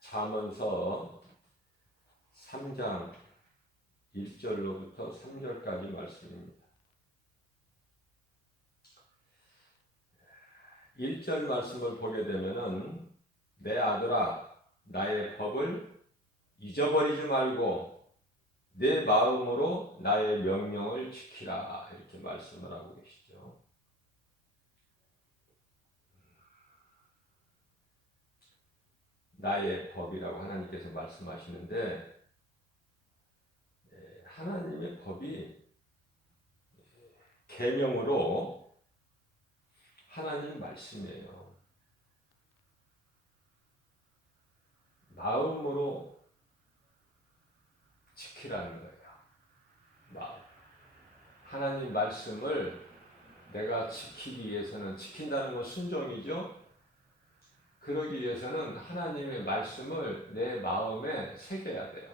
잠언서 3장 1절로부터 3절까지 말씀입니다. 1절 말씀을 보게 되면은 내 아들아 나의 법을 잊어버리지 말고 내 마음으로 나의 명령을 지키라 이렇게 말씀을 하고 계시죠. 나의 법이라고 하나님께서 말씀하시는데 하나님의 법이 계명으로 하나님 말씀이에요. 마음으로 지키라는 거예요. 마음. 하나님 말씀을 내가 지키기 위해서는 지킨다는 건 순종이죠. 그러기 위해서는 하나님의 말씀을 내 마음에 새겨야 돼요.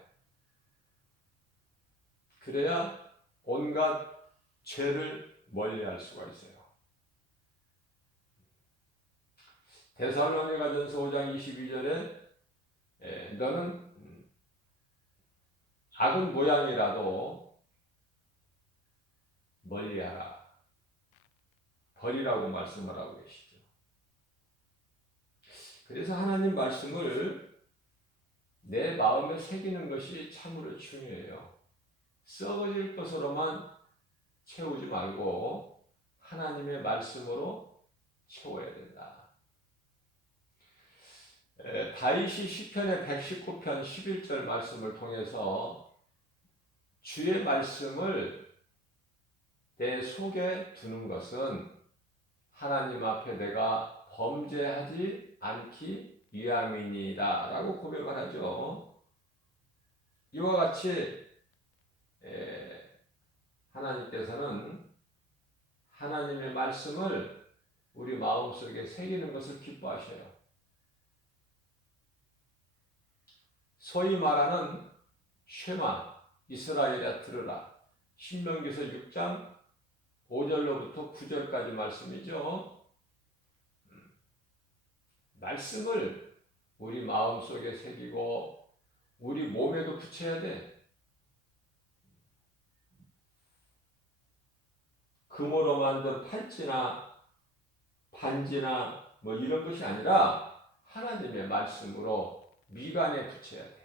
그래야 온갖 죄를 멀리할 수가 있어요. 데살로니가전서 5장 22절에 너는 악은 모양이라도 멀리하라. 버리라고 말씀을 하고 계시죠. 그래서 하나님 말씀을 내 마음에 새기는 것이 참으로 중요해요. 썩어질 것으로만 채우지 말고 하나님의 말씀으로 채워야 된다. 다윗이 시편의 119편 11절 말씀을 통해서 주의 말씀을 내 속에 두는 것은 하나님 앞에 내가 범죄하지 않기 위함이니이다 라고 고백을 하죠. 이와 같이 하나님께서는 하나님의 말씀을 우리 마음속에 새기는 것을 기뻐하셔요. 소위 말하는 쉐마, 이스라엘아 들으라. 신명기서 6장 5절로부터 9절까지 말씀이죠. 말씀을 우리 마음속에 새기고 우리 몸에도 붙여야 돼. 금으로 만든 팔찌나 반지나 뭐 이런 것이 아니라 하나님의 말씀으로 미간에 붙여야 돼.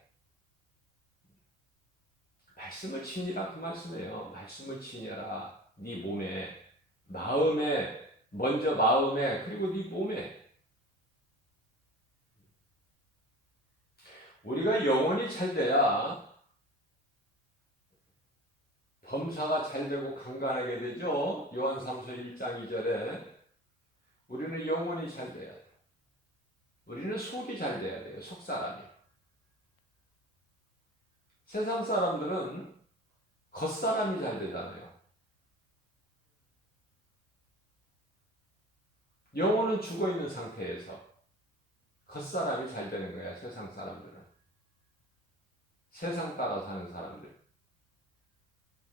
말씀을 지니라 그 말씀이에요. 말씀을 지니라. 네 몸에, 마음에, 먼저 마음에, 그리고 네 몸에. 우리가 영혼이 잘 돼야 범사가 잘 되고 강건하게 되죠. 요한삼서 1장 2절에 우리는 영혼이 잘 돼야 돼요. 우리는 속이 잘 돼야 돼요. 속 사람이. 세상 사람들은 겉사람이 잘 되잖아요. 영혼은 죽어있는 상태에서 겉사람이 잘 되는 거야. 세상 사람들은. 세상 따라 사는 사람들.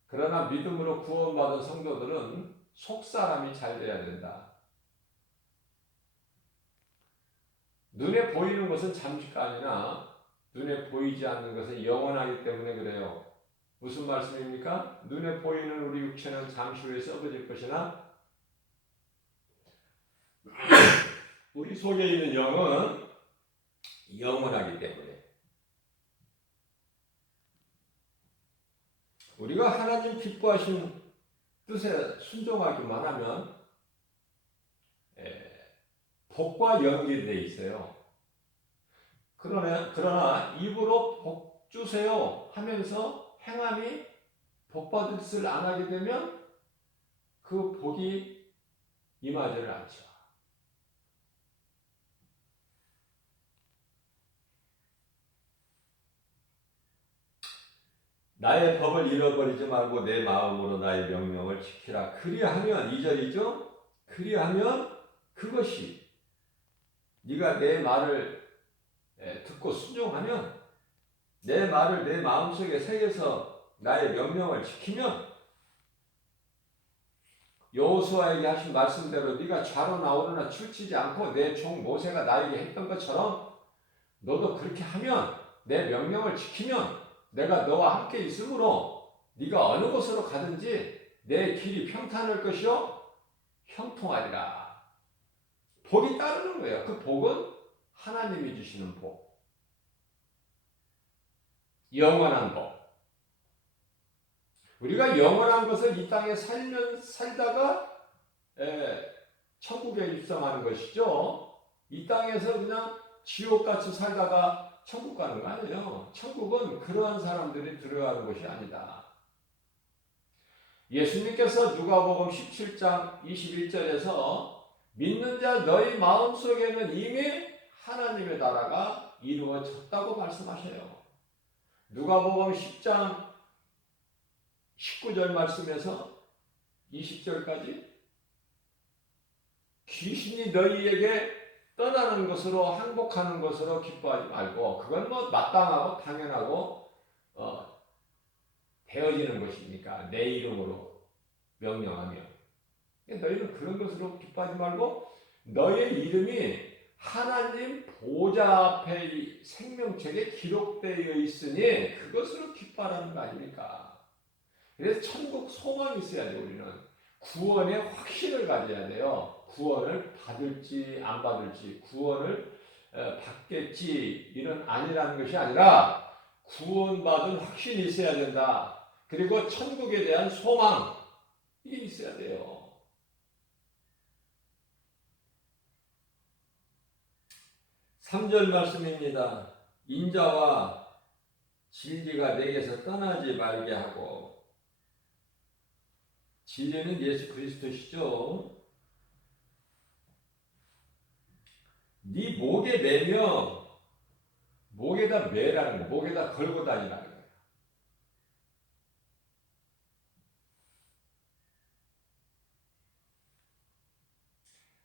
그러나 믿음으로 구원받은 성도들은 속사람이 잘 돼야 된다. 눈에 보이는 것은 잠시간이나 눈에 보이지 않는 것은 영원하기 때문에 그래요. 무슨 말씀입니까? 눈에 보이는 우리 육체는 잠시 후에 썩어질 것이나 우리 속에 있는 영은 영원하기 때문에 우리가 하나님 기뻐하신 뜻에 순종하기만 하면 복과 연결되어 있어요. 그러나 입으로 복 주세요 하면서 행함이 복받을 짓을 안 하게 되면 그 복이 임하지를 않죠. 나의 법을 잃어버리지 말고 내 마음으로 나의 명령을 지키라. 그리하면 2절이죠. 그리하면 그것이 네가 내 말을 듣고 순종하면 내 말을 내 마음속에 새겨서 나의 명령을 지키면 여호수아에게 하신 말씀대로 네가 좌로 나오르나 치우치지 않고 내 종 모세가 나에게 했던 것처럼 너도 그렇게 하면 내 명령을 지키면 내가 너와 함께 있으므로 네가 어느 곳으로 가든지 내 길이 평탄할 것이요 형통하리라. 복이 따르는 거예요. 그 복은 하나님이 주시는 복. 영원한 복. 우리가 영원한 것을 이 땅에 살다가 천국에 입성하는 것이죠. 이 땅에서 그냥 지옥같이 살다가 천국 가는 거 아니에요. 천국은 그러한 사람들이 들어가는 것이 아니다. 예수님께서 누가복음 17장 21절에서 믿는 자 너희 마음속에는 이미 하나님의 나라가 이루어졌다고 말씀하셔요. 누가복음 10장 19절 말씀에서 20절까지 귀신이 너희에게 떠나는 것으로 항복하는 것으로 기뻐하지 말고 그건 뭐 마땅하고 당연하고 되어지는 것이니까 내 이름으로 명령하며 너희는 그런 것으로 기뻐하지 말고 너의 이름이 하나님 보좌 앞에 생명책에 기록되어 있으니 그것으로 기뻐하라는 거 아닙니까? 그래서 천국 소망이 있어야 돼요. 우리는 구원의 확신을 가져야 돼요. 구원을 받을지 안 받을지 구원을 받겠지 이런 아니라는 것이 아니라 구원받은 확신이 있어야 된다. 그리고 천국에 대한 소망 이게 있어야 돼요. 3절 말씀입니다. 인자와 진리가 내게서 떠나지 말게 하고 진리는 예수 그리스도시죠. 네 목에 매며 목에다 매라는 거, 목에다 걸고 다니라는 거예요.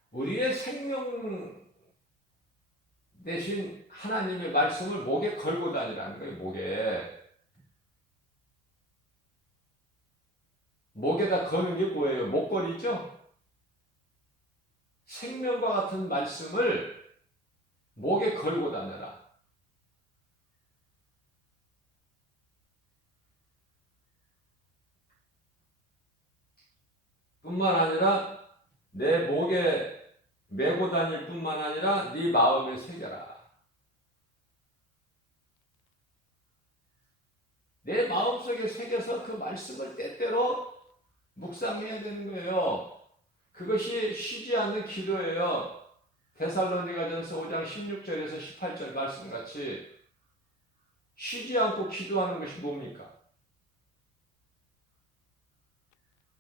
우리의 생명 대신 하나님의 말씀을 목에 걸고 다니라는 거예요. 목에다 거는 게 뭐예요? 목걸이죠? 생명과 같은 말씀을 목에 걸고 다녀라. 뿐만 아니라 내 목에 메고 다닐 뿐만 아니라 네 마음에 새겨라. 내 마음속에 새겨서 그 말씀을 때때로 묵상해야 되는 거예요. 그것이 쉬지 않는 기도예요. 데살로니가전서 5장 16절에서 18절 말씀같이 쉬지 않고 기도하는 것이 뭡니까?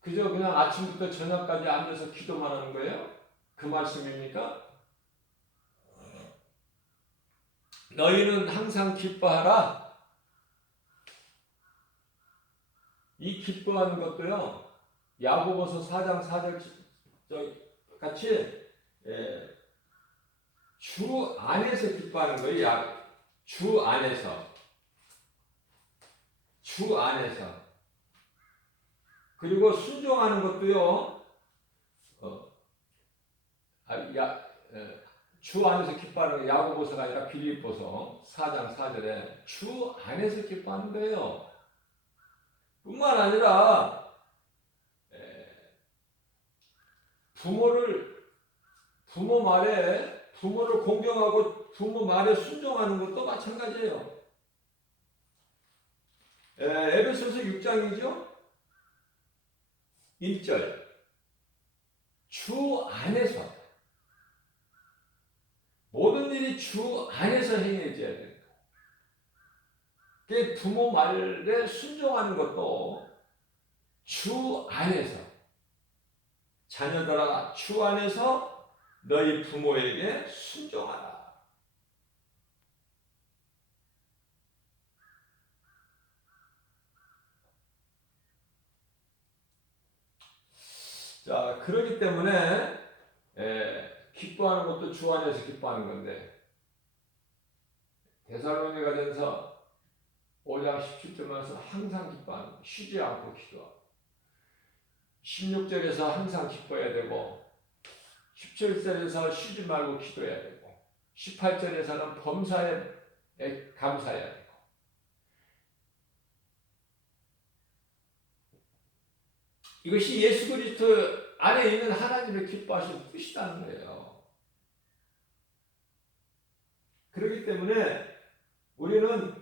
그저 그냥 아침부터 저녁까지 앉아서 기도만 하는 거예요? 그 말씀입니까? 너희는 항상 기뻐하라. 이 기뻐하는 것도요. 야고보서 4장 4절 같이 주 안에서 기뻐하는 거예요. 주 안에서. 그리고 순종하는 것도요. 주 안에서 기뻐하는 게 야고보서가 아니라 빌립보서 4장 4절에 주 안에서 기뻐하는 거예요. 뿐만 아니라 부모를 공경하고 부모 말에 순종하는 것도 마찬가지예요. 에베소서 6장이죠. 1절 주 안에서 모든 일이 주 안에서 행해져야 됩니다. 부모 말에 순종하는 것도 주 안에서 자녀들아 주 안에서 너희 부모에게 순종하라. 자, 그렇기 때문에 기뻐하는 것도 주 안에서 기뻐하는 건데 데살로니가전서 5장 17절 말씀 항상 기뻐하는 쉬지 않고 기도하고 16절에서 항상 기뻐해야 되고 17절에서 쉬지 말고 기도해야 되고 18절에서는 범사에 감사해야 되고 이것이 예수 그리스도 안에 있는 하나님의 기뻐하시는 뜻이라는 거예요. 그렇기 때문에 우리는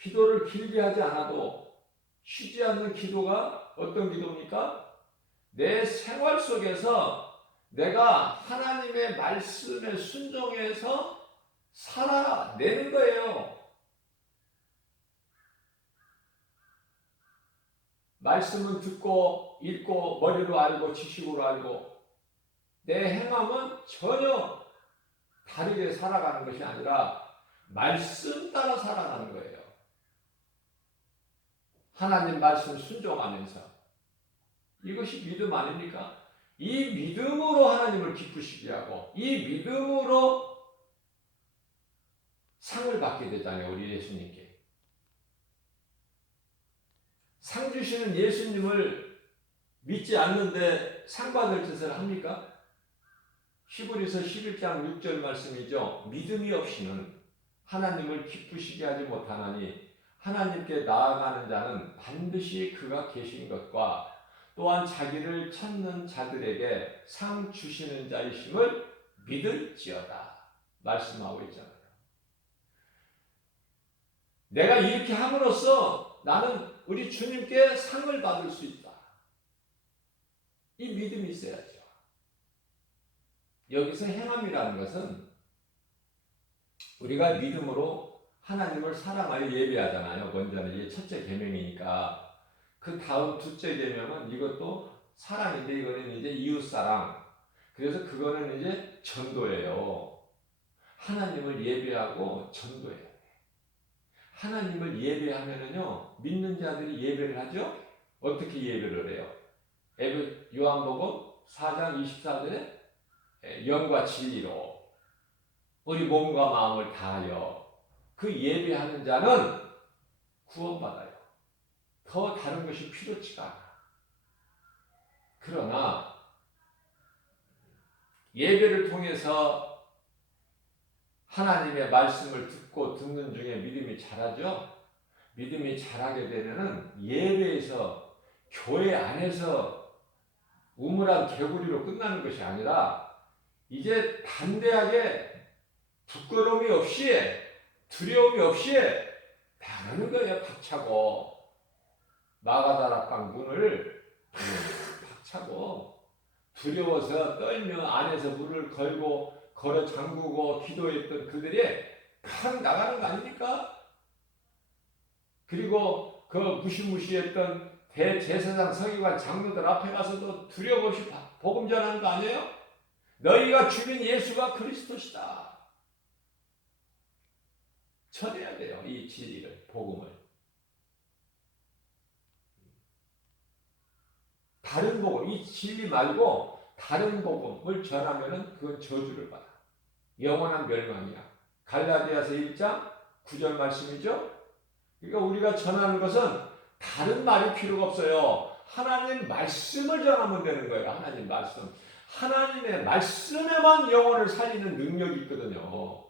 기도를 길게 하지 않아도 쉬지 않는 기도가 어떤 기도입니까? 내 생활 속에서 내가 하나님의 말씀에 순종해서 살아내는 거예요. 말씀은 듣고 읽고 머리로 알고 지식으로 알고 내 행함은 전혀 다르게 살아가는 것이 아니라 말씀 따라 살아가는 거예요. 하나님 말씀 순종하면서 이것이 믿음 아닙니까? 이 믿음으로 하나님을 기쁘시게 하고 이 믿음으로 상을 받게 되잖아요. 우리 예수님께. 상 주시는 예수님을 믿지 않는데 상 받을 짓을 합니까? 히브리서 11장 6절 말씀이죠. 믿음이 없이는 하나님을 기쁘시게 하지 못하나니 하나님께 나아가는 자는 반드시 그가 계신 것과 또한 자기를 찾는 자들에게 상 주시는 자이심을 믿을지어다 말씀하고 있잖아요. 내가 이렇게 함으로써 나는 우리 주님께 상을 받을 수 있다. 이 믿음이 있어야죠. 여기서 행함이라는 것은 우리가 믿음으로 하나님을 사랑하여 예배하잖아요. 먼저는 이게 첫째 계명이니까 그 다음 둘째 계명은 이것도 사랑인데 이거는 이제 이웃사랑. 그래서 그거는 이제 전도예요. 하나님을 예배하고 전도해야 돼. 하나님을 예배하면은요 믿는 자들이 예배를 하죠. 어떻게 예배를 해요? 요한복음 4장 24절에 영과 진리로 우리 몸과 마음을 다하여 그 예배하는 자는 구원받아요. 더 다른 것이 필요치가 않아. 그러나 예배를 통해서 하나님의 말씀을 듣고 듣는 중에 믿음이 자라죠. 믿음이 자라게 되면은 예배에서 교회 안에서 우물한 개구리로 끝나는 것이 아니라 이제 담대하게 부끄러움이 없이 두려움이 없이 나가는 거예요. 박차고 마가다락방 문을 박차고 두려워서 떨며 안에서 문을 걸어 잠그고 기도했던 그들이 팍 나가는 거 아닙니까? 그리고 그 무시무시했던 대제사장 서기관 장로들 앞에 가서도 두려움 없이 복음 전하는 거 아니에요? 너희가 주민 예수가 그리스도시다. 전해야 돼요. 이 진리를, 복음을. 다른 복음, 이 진리 말고 다른 복음을 전하면은 그건 저주를 받아. 영원한 멸망이야. 갈라디아서 1장 9절 말씀이죠. 그러니까 우리가 전하는 것은 다른 말이 필요가 없어요. 하나님 말씀을 전하면 되는 거예요. 하나님 말씀. 하나님의 말씀에만 영혼을 살리는 능력이 있거든요.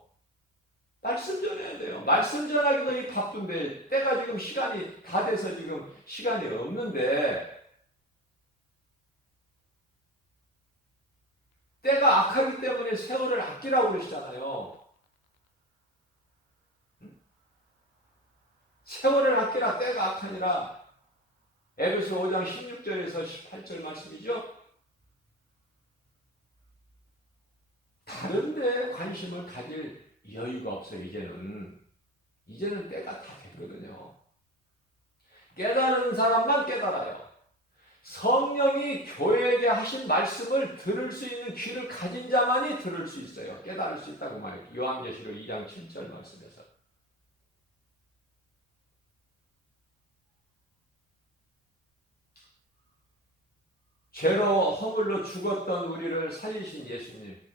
말씀 전해야 돼요. 말씀 전하기도 이 바쁜데 때가 지금 시간이 다 돼서 지금 시간이 없는데 때가 악하기 때문에 세월을 아끼라고 그러시잖아요. 세월을 아끼라 때가 악하니라. 에베소 5장 16절에서 18절 말씀이죠. 다른 데 관심을 가질 여유가 없어요. 이제는 때가 다 됐거든요. 깨달은 사람만 깨달아요. 성령이 교회에게 하신 말씀을 들을 수 있는 귀를 가진 자만이 들을 수 있어요. 깨달을 수 있다고 말해요. 요한계시록 2장 7절 말씀에서. 죄로 허물로 죽었던 우리를 살리신 예수님.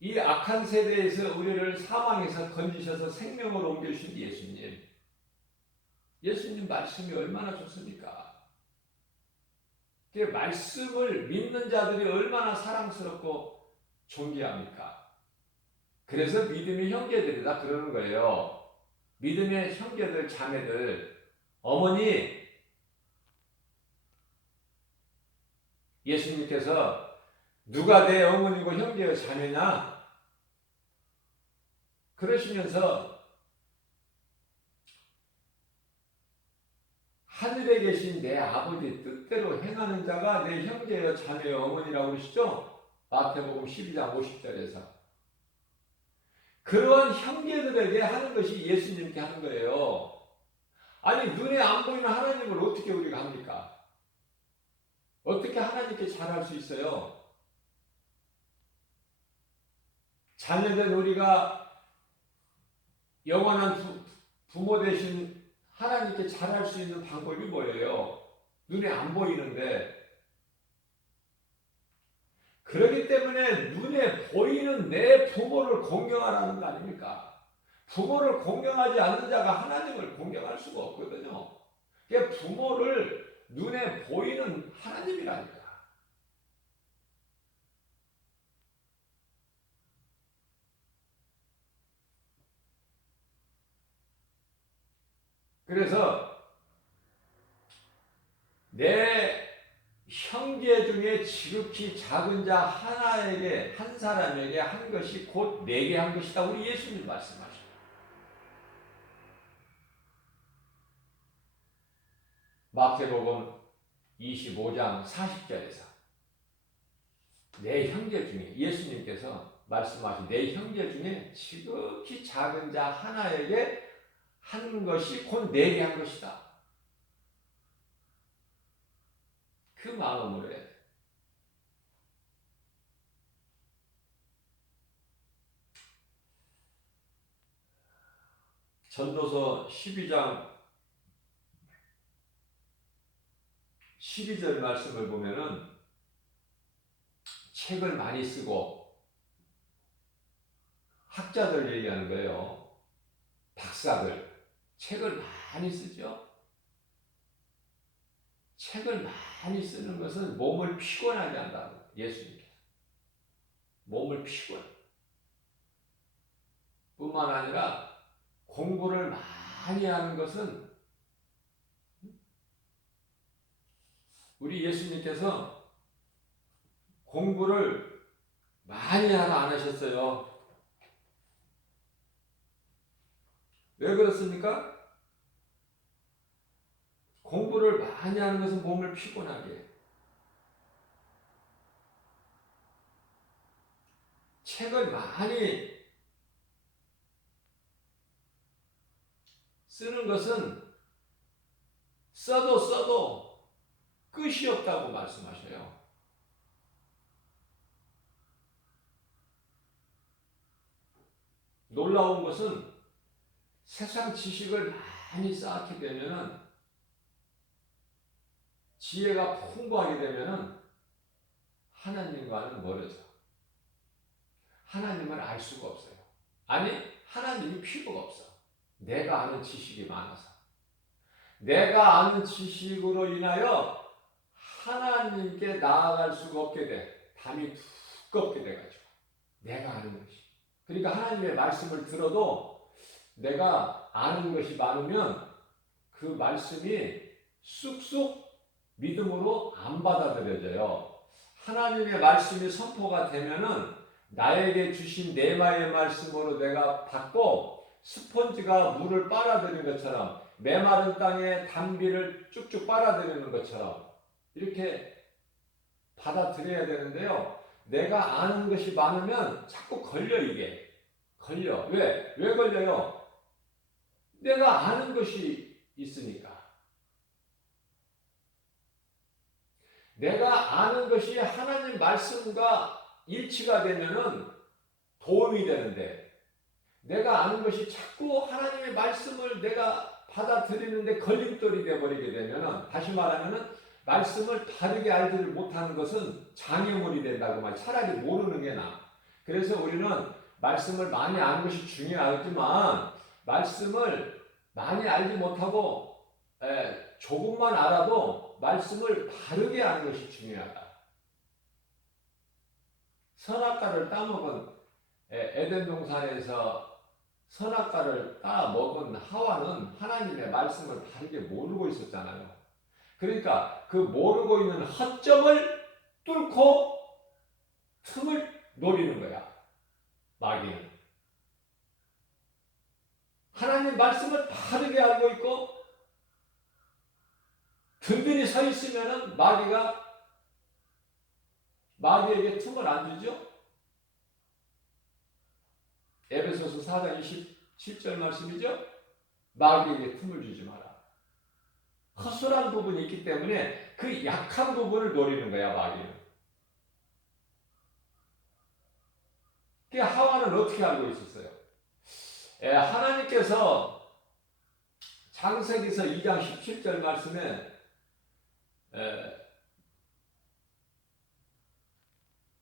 이 악한 세대에서 우리를 사망에서 건지셔서 생명으로 옮겨주신 예수님. 예수님 말씀이 얼마나 좋습니까? 그 말씀을 믿는 자들이 얼마나 사랑스럽고 존귀합니까? 그래서 믿음의 형제들이다 그러는 거예요. 믿음의 형제들, 자매들, 어머니, 예수님께서 누가 내 어머니고 형제여 자매냐? 그러시면서 하늘에 계신 내 아버지 뜻대로 행하는 자가 내 형제여 자매여 어머니라고 그러시죠? 마태복음 12장 50절에서. 그러한 형제들에게 하는 것이 예수님께 하는 거예요. 아니 눈에 안 보이는 하나님을 어떻게 우리가 합니까? 어떻게 하나님께 잘할 수 있어요? 자녀된 우리가 영원한 부모 되신 하나님께 잘할 수 있는 방법이 뭐예요? 눈에 안 보이는데. 그렇기 때문에 눈에 보이는 내 부모를 공경하라는 거 아닙니까? 부모를 공경하지 않는 자가 하나님을 공경할 수가 없거든요. 그러니까 부모를 눈에 보이는 하나님이라니까. 그래서 내 형제 중에 지극히 작은 자 하나에게, 한 사람에게 한 것이 곧 내게 한 것이다. 우리 예수님 말씀하십니다. 마태복음 25장 40절에서 내 형제 중에, 예수님께서 말씀하신 내 형제 중에 지극히 작은 자 하나에게 한 것이 곧 내게 한 것이다. 그 마음으로 해야 돼. 전도서 12장 12절 말씀을 보면은 책을 많이 쓰고 학자들 얘기하는 거예요. 박사들 책을 많이 쓰죠. 책을 많이 쓰는 것은 몸을 피곤하게 한다고 예수님께서. 몸을 피곤. 뿐만 아니라 공부를 많이 하는 것은 우리 예수님께서 공부를 많이 하라 안 하셨어요. 왜 그렇습니까? 공부를 많이 하는 것은 몸을 피곤하게 해요. 책을 많이 쓰는 것은 써도 끝이 없다고 말씀하셔요. 놀라운 것은 세상 지식을 많이 쌓게 되면은, 지혜가 풍부하게 되면은 하나님과는 멀어져. 하나님을 알 수가 없어요. 아니, 하나님이 필요가 없어. 내가 아는 지식이 많아서. 내가 아는 지식으로 인하여 하나님께 나아갈 수가 없게 돼. 담이 두껍게 돼가지고. 내가 아는 것이. 그러니까 하나님의 말씀을 들어도 내가 아는 것이 많으면 그 말씀이 쑥쑥 믿음으로 안 받아들여져요. 하나님의 말씀이 선포가 되면은 나에게 주신 네마의 말씀으로 내가 받고, 스펀지가 물을 빨아들이는 것처럼, 메마른 땅에 단비를 쭉쭉 빨아들이는 것처럼 이렇게 받아들여야 되는데요. 내가 아는 것이 많으면 자꾸 걸려, 이게. 걸려. 왜? 왜 걸려요? 내가 아는 것이 있으니까. 내가 아는 것이 하나님 말씀과 일치가 되면은 도움이 되는데, 내가 아는 것이 자꾸 하나님의 말씀을 내가 받아들이는데 걸림돌이 되어버리게 되면은, 다시 말하면은 말씀을 바르게 알지를 못하는 것은 장애물이 된다고 말. 차라리 모르는 게 나아. 그래서 우리는 말씀을 많이 아는 것이 중요하지만, 말씀을 많이 알지 못하고 조금만 알아도 말씀을 바르게 하는 것이 중요하다. 선악과를 따먹은 에덴 동산에서 선악과를 따먹은 하와는 하나님의 말씀을 바르게 모르고 있었잖아요. 그러니까 그 모르고 있는 허점을 뚫고 틈을 노리는 거야. 마귀는. 하나님 말씀을 바르게 알고 있고 든든히 서 있으면은 마귀에게 틈을 안 주죠. 에베소서 4장 27절 말씀이죠. 마귀에게 틈을 주지 마라. 허술한 부분이 있기 때문에 그 약한 부분을 노리는 거야, 마귀는. 그 하와는 어떻게 알고 있었어요? 하나님께서 창세기서 2장 17절 말씀에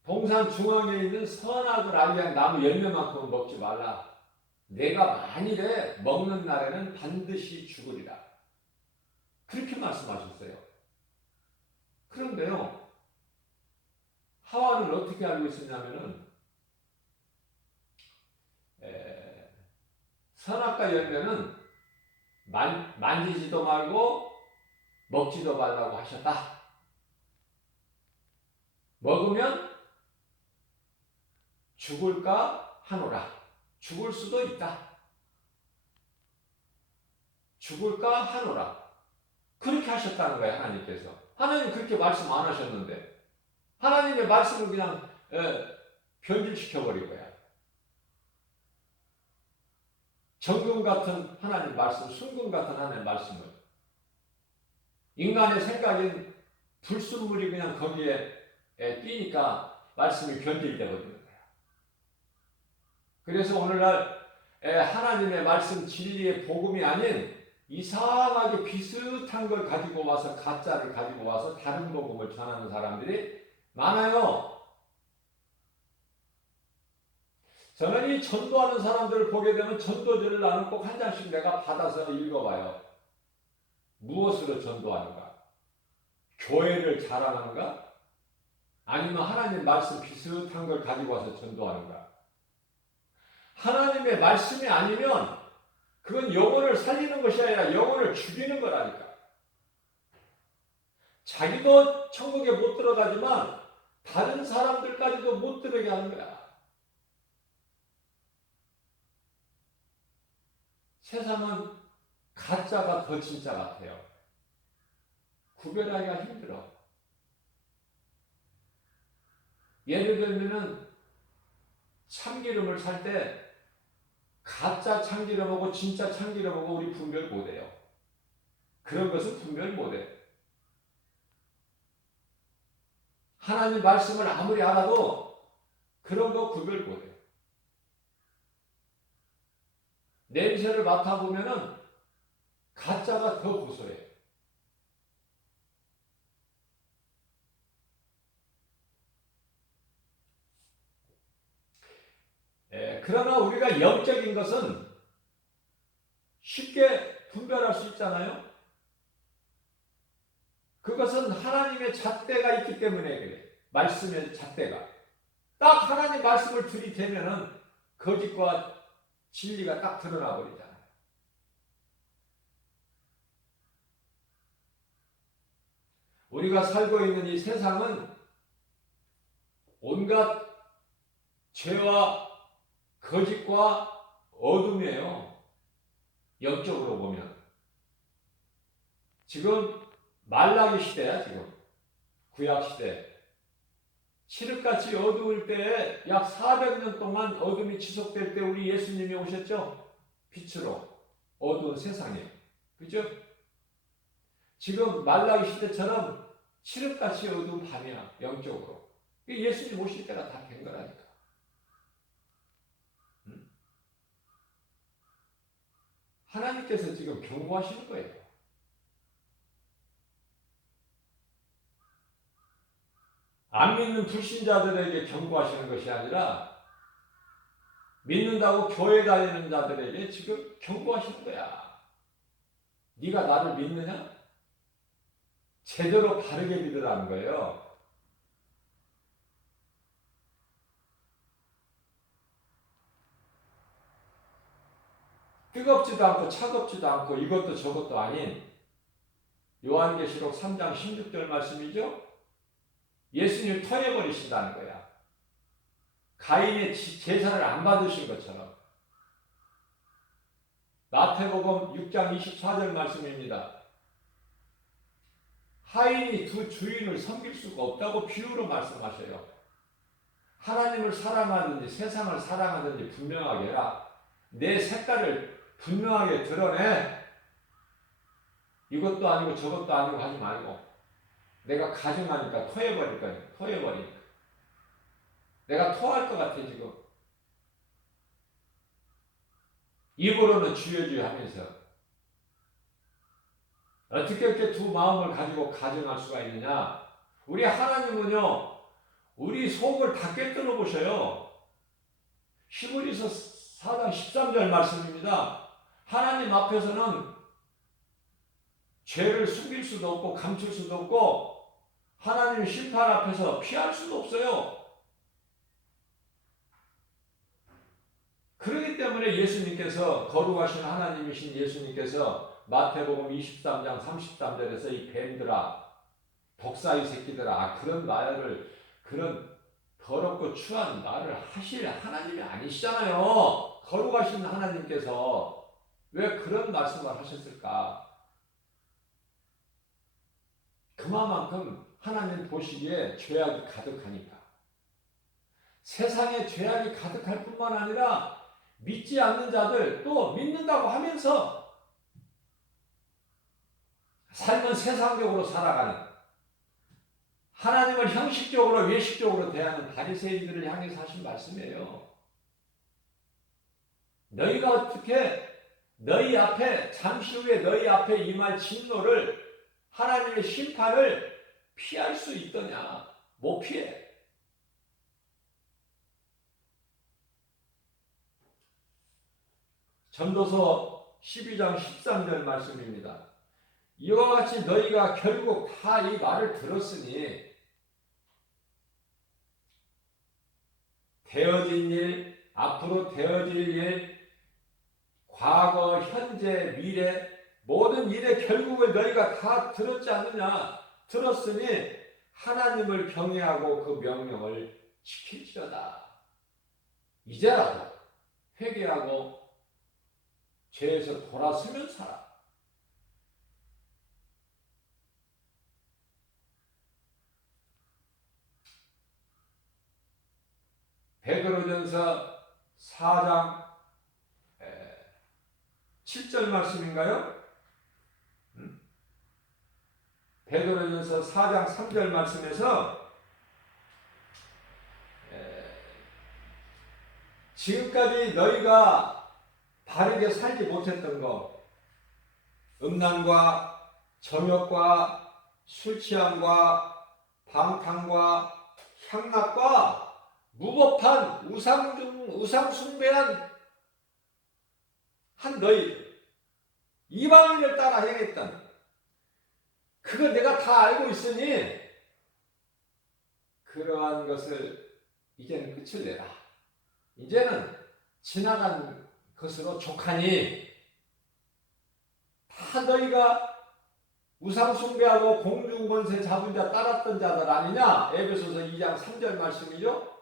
동산 중앙에 있는 선악을 알게 한 나무 열매만큼은 먹지 말라. 내가 만일에 먹는 날에는 반드시 죽으리라. 그렇게 말씀하셨어요. 그런데요, 하와는 어떻게 알고 있었냐면은 선악과 열매는 만지지도 말고 먹지도 말라고 하셨다. 먹으면 죽을까 하노라. 죽을 수도 있다. 죽을까 하노라. 그렇게 하셨다는 거예요, 하나님께서. 하나님 그렇게 말씀 안 하셨는데 하나님의 말씀을 그냥 변질시켜버린 거야. 정금 같은 하나님 말씀, 순금 같은 하나님 말씀을 인간의 생각인 불순물이 그냥 거기에 끼니까 말씀이 변질되거든요. 그래서 오늘날 하나님의 말씀 진리의 복음이 아닌 이상하게 비슷한 걸 가지고 와서 가짜를 가지고 와서 다른 복음을 전하는 사람들이 많아요. 저는 이 전도하는 사람들을 보게 되면 전도지를 나는 꼭 한 장씩 내가 받아서 읽어봐요. 무엇으로 전도하는가? 교회를 자랑하는가? 아니면 하나님 말씀 비슷한 걸 가지고 와서 전도하는가? 하나님의 말씀이 아니면 그건 영혼을 살리는 것이 아니라 영혼을 죽이는 거라니까. 자기도 천국에 못 들어가지만 다른 사람들까지도 못 들어가게 하는 거야. 세상은 가짜가 더 진짜 같아요. 구별하기가 힘들어. 예를 들면은 참기름을 살 때 가짜 참기름하고 진짜 참기름하고 우리 분별 못해요. 그런 것은 분별 못해. 하나님 말씀을 아무리 알아도 그런 거 구별 못해. 냄새를 맡아보면은 가짜가 더 고소해. 그러나 우리가 영적인 것은 쉽게 분별할 수 있잖아요. 그것은 하나님의 잣대가 있기 때문에 그래. 말씀의 잣대가. 딱 하나님 말씀을 들이대면은 거짓과 진리가 딱 드러나 버리잖아요. 우리가 살고 있는 이 세상은 온갖 죄와 거짓과 어둠이에요. 영적으로 보면. 지금 말라기 시대야, 지금. 구약 시대. 칠흑같이 어두울 때에 약 400년 동안 어둠이 지속될 때 우리 예수님이 오셨죠? 빛으로. 어두운 세상에. 그죠? 지금 말라기 시대처럼 칠흑같이 어두운 밤이야, 영적으로. 예수님 오실 때가 다 된 거라니까. 하나님께서 지금 경고하시는 거예요. 안 믿는 불신자들에게 경고하시는 것이 아니라 믿는다고 교회 다니는 자들에게 지금 경고하시는 거야. 네가 나를 믿느냐? 제대로 바르게 믿으라는 거예요. 뜨겁지도 않고 차갑지도 않고 이것도 저것도 아닌 요한계시록 3장 16절 말씀이죠. 예수님 터내버리신다는 거야. 가인의 제사를 안 받으신 것처럼. 마태복음 6장 24절 말씀입니다. 하인이 두 주인을 섬길 수가 없다고 비유로 말씀하셔요. 하나님을 사랑하든지 세상을 사랑하든지 분명하게 해라. 내 색깔을 분명하게 드러내. 이것도 아니고 저것도 아니고 하지 말고. 내가 가증하니까 토해버릴 거야. 토해버리니까. 내가 토할 것 같아 지금. 입으로는 주여 주여 하면서 어떻게 이렇게 두 마음을 가지고 가증할 수가 있느냐. 우리 하나님은요. 우리 속을 다 꿰뚫어 보셔요. 히브리서 4장 13절 말씀입니다. 하나님 앞에서는 죄를 숨길 수도 없고 감출 수도 없고 하나님 심판 앞에서 피할 수도 없어요. 그렇기 때문에 예수님께서 거룩하신 하나님이신 예수님께서 마태복음 23장 33절에서 이 뱀들아 독사의 새끼들아 그런 말을 그런 더럽고 추한 말을 하실 하나님이 아니시잖아요. 거룩하신 하나님께서 왜 그런 말씀을 하셨을까? 그만큼 하나님 보시기에 죄악이 가득하니까. 세상에 죄악이 가득할 뿐만 아니라 믿지 않는 자들 또 믿는다고 하면서 삶은 세상적으로 살아가는 하나님을 형식적으로 외식적으로 대하는 바리새인들을 향해서 하신 말씀이에요. 너희가 어떻게 너희 앞에 잠시 후에 너희 앞에 임할 진노를 하나님의 심판을 피할 수 있더냐? 못 피해. 전도서 12장 13절 말씀입니다. 이와 같이 너희가 결국 다 이 말을 들었으니 되어진 일, 앞으로 되어질 일, 과거, 현재, 미래 모든 일의 결국을 너희가 다 들었지 않느냐? 들었으니 하나님을 경외하고 그 명령을 지킬지어다. 이제라도 회개하고 죄에서 돌아서면 살아. 베드로전서 4장 7절 말씀인가요? 베드로전서 4장 3절 말씀에서 지금까지 너희가 바르게 살지 못했던 것, 음란과 정욕과 술 취함과 방탕과 향락과 무법한 우상 숭배한 한 너희 이방인을 따라 행했던 그거 내가 다 알고 있으니 그러한 것을 이제는 끝을 내라. 이제는 지나간 것으로 족하니 다 너희가 우상 숭배하고 공중권세 잡은 자 따랐던 자들 아니냐? 에베소서 2장 3절 말씀이죠.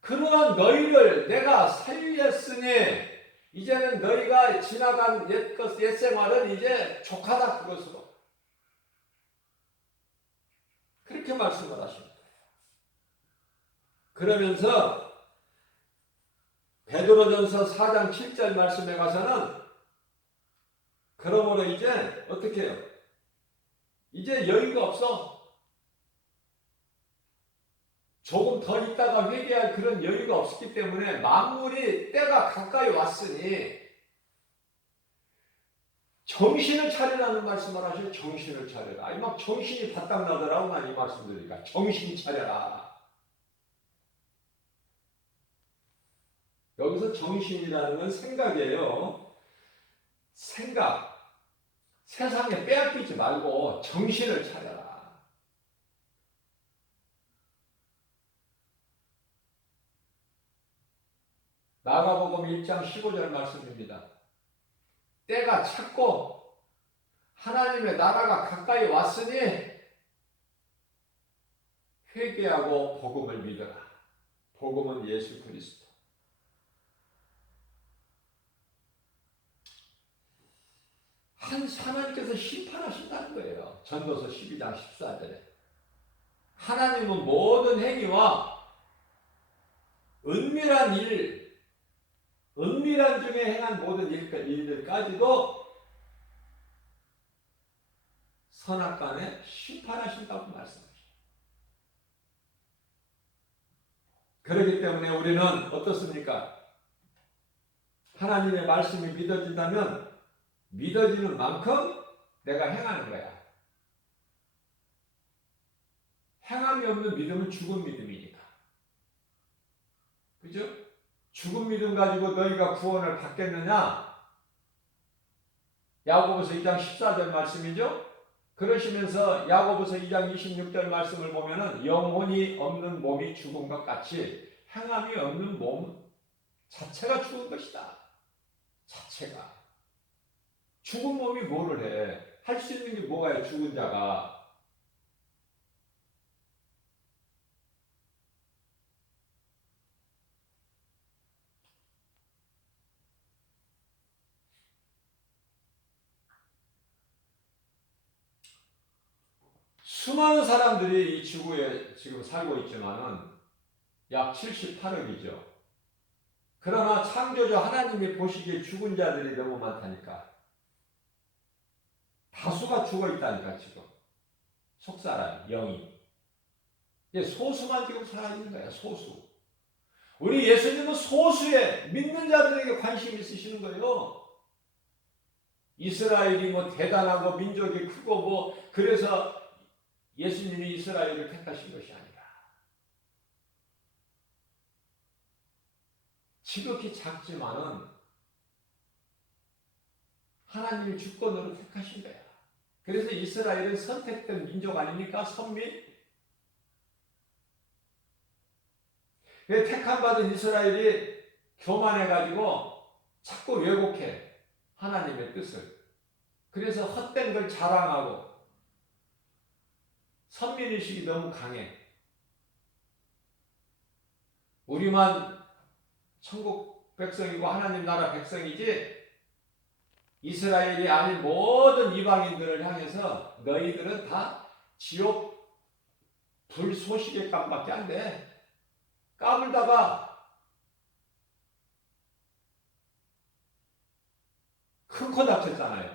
그러한 너희를 내가 살렸으니 이제는 너희가 지나간 옛 생활은 이제 족하다 그것으로. 그렇게 말씀을 하십니다. 그러면서 베드로전서 4장 7절 말씀에 가서는 그러므로 이제 어떻게 해요? 이제 여유가 없어. 조금 더 있다가 회개할 그런 여유가 없었기 때문에 만물이 때가 가까이 왔으니 정신을 차리라는 말씀을 하셔요. 정신을 차려라. 아니 막 정신이 바닥 나더라고 난 이 말씀 드리니까 정신 차려라. 여기서 정신이라는 건 생각이에요. 생각. 세상에 빼앗기지 말고 정신을 차려라. 마가복음 1장 15절 말씀입니다. 때가 찼고 하나님의 나라가 가까이 왔으니 회개하고 복음을 믿어라. 복음은 예수 그리스도. 하나님께서 심판하신다는 거예요. 전도서 12장 14절에. 하나님은 모든 행위와 은밀한 중에 행한 모든 일들까지도 선악간에 심판하신다고 말씀하십니다. 그렇기 때문에 우리는 어떻습니까? 하나님의 말씀이 믿어진다면 믿어지는 만큼 내가 행하는 거야. 행함이 없는 믿음은 죽은 믿음이니까. 그죠? 죽은 믿음 가지고 너희가 구원을 받겠느냐? 야고보서 2장 14절 말씀이죠? 그러시면서 야고보서 2장 26절 말씀을 보면은 영혼이 없는 몸이 죽은 것 같이 행함이 없는 몸 자체가 죽은 것이다. 자체가. 죽은 몸이 뭐를 해? 할 수 있는 게 뭐가 죽은 자가. 수많은 사람들이 이 지구에 지금 살고 있지만은 약 78억이죠. 그러나 창조주 하나님이 보시기에 죽은 자들이 너무 많다니까. 다수가 죽어 있다니까 지금. 속사람, 영이. 소수만 지금 살아있는 거야. 소수. 우리 예수님은 소수의 믿는 자들에게 관심 있으시는 거예요. 이스라엘이 뭐 대단하고 민족이 크고 뭐 그래서 예수님이 이스라엘을 택하신 것이 아니라 지극히 작지만은 하나님이 주권으로 택하신 거야. 그래서 이스라엘은 선택된 민족 아닙니까? 선민? 택함 받은 이스라엘이 교만해가지고 자꾸 왜곡해. 하나님의 뜻을. 그래서 헛된 걸 자랑하고 선민의식이 너무 강해. 우리만 천국 백성이고 하나님 나라 백성이지 이스라엘이 아닌 모든 이방인들을 향해서 너희들은 다 지옥 불소식의 감밖에 안 돼. 까불다가 큰 코 다쳤잖아요.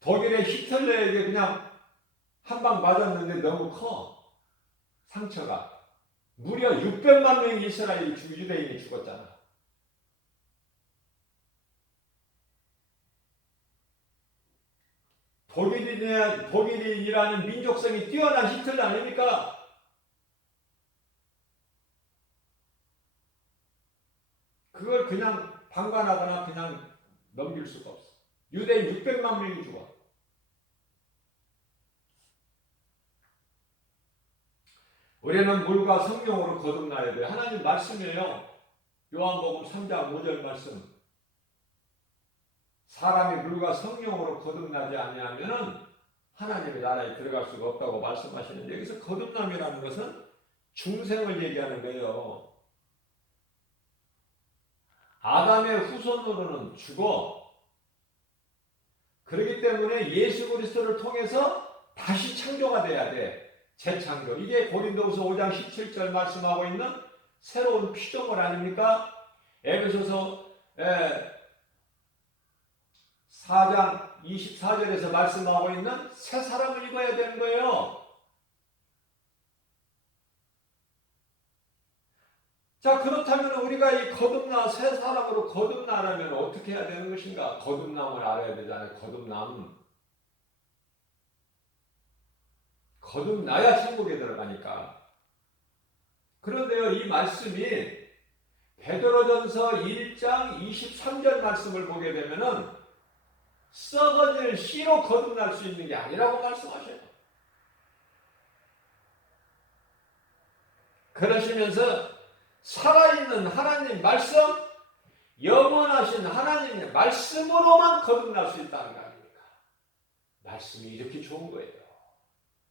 독일의 히틀러에게 그냥 한 방 맞았는데 너무 커. 상처가. 무려 600만 명의 이스라엘 유대인이 죽었잖아. 독일인이라는 민족성이 뛰어난 히틀러 아닙니까? 그걸 그냥 방관하거나 그냥 넘길 수가 없어. 유대인 600만 명이 죽어. 우리는 물과 성령으로 거듭나야 돼. 하나님 말씀이에요. 요한복음 3장 5절 말씀. 사람이 물과 성령으로 거듭나지 아니하면은 하나님의 나라에 들어갈 수가 없다고 말씀하시는데 여기서 거듭남이라는 것은 중생을 얘기하는 거예요. 아담의 후손으로는 죽어. 그렇기 때문에 예수 그리스도를 통해서 다시 창조가 돼야 돼. 재창조. 이게 고린도후서 5장 17절 말씀하고 있는 새로운 피조물 아닙니까? 에베소서 4장 24절에서 말씀하고 있는 새 사람을 입어야 되는 거예요. 자, 그렇다면 우리가 이 거듭나 새 사람으로 거듭나려면 어떻게 해야 되는 것인가? 거듭남을 알아야 되잖아요. 거듭나야 천국에 들어가니까. 그런데요, 이 말씀이 베드로전서 1장 23절 말씀을 보게 되면은 썩어질 씨로 거듭날 수 있는 게 아니라고 말씀하셔요. 그러시면서 살아있는 하나님 말씀, 영원하신 하나님의 말씀으로만 거듭날 수 있다는 거 아닙니까? 말씀이 이렇게 좋은 거예요.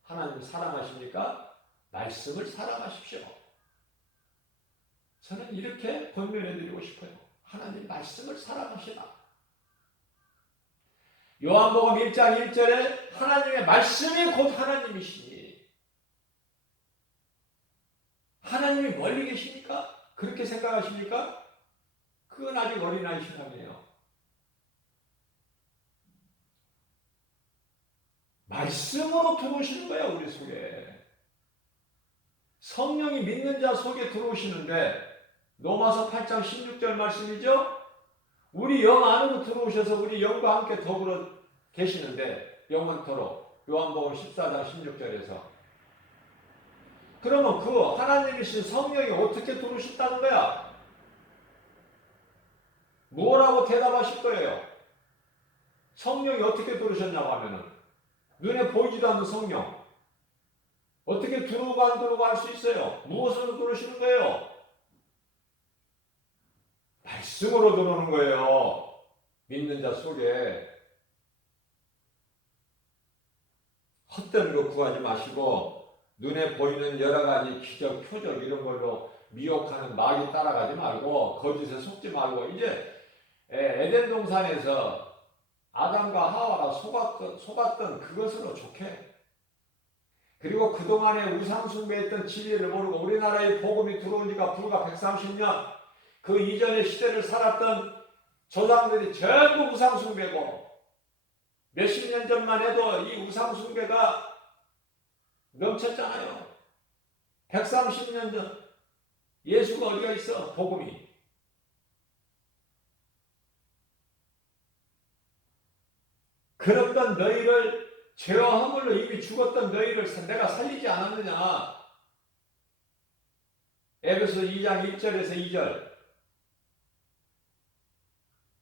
하나님 사랑하십니까? 말씀을 사랑하십시오. 저는 이렇게 권면해 드리고 싶어요. 하나님 말씀을 사랑하시라. 요한복음 1장 1절에 하나님의 말씀이 곧 하나님이시니 하나님이 멀리 계십니까? 그렇게 생각하십니까? 그건 아직 어린아이 시간이에요. 말씀으로 들어오시는 거예요, 우리 속에. 성령이 믿는 자 속에 들어오시는데 로마서 8장 16절 말씀이죠? 우리 영 안으로 들어오셔서 우리 영과 함께 더불어 계시는데 영원토록 요한복음 14장 16절에서 그러면 그 하나님이신 성령이 어떻게 들어오셨다는 거야? 뭐라고 대답하실 거예요? 성령이 어떻게 들어오셨냐고 하면은 눈에 보이지도 않는 성령 어떻게 들어오고 안 들어오고 할 수 있어요? 무엇으로 들어오시는 거예요? 말씀으로 들어오는 거예요. 믿는 자 속에 헛되는 거 구하지 마시고 눈에 보이는 여러 가지 기적, 표적 이런 걸로 미혹하는 마귀 따라가지 말고 거짓에 속지 말고 이제 에덴 동산에서 아담과 하와가 속았던 그것으로 좋게 그리고 그동안에 우상숭배했던 진리를 모르고 우리나라에 복음이 들어온 지가 불과 130년 그 이전의 시대를 살았던 조상들이 전부 우상숭배고 몇십 년 전만 해도 이 우상숭배가 넘쳤잖아요. 130년 전 예수가 어디가 있어? 복음이. 그랬던 너희를 죄와 허물로 이미 죽었던 너희를 내가 살리지 않았느냐. 에베소 2장 1절에서 2절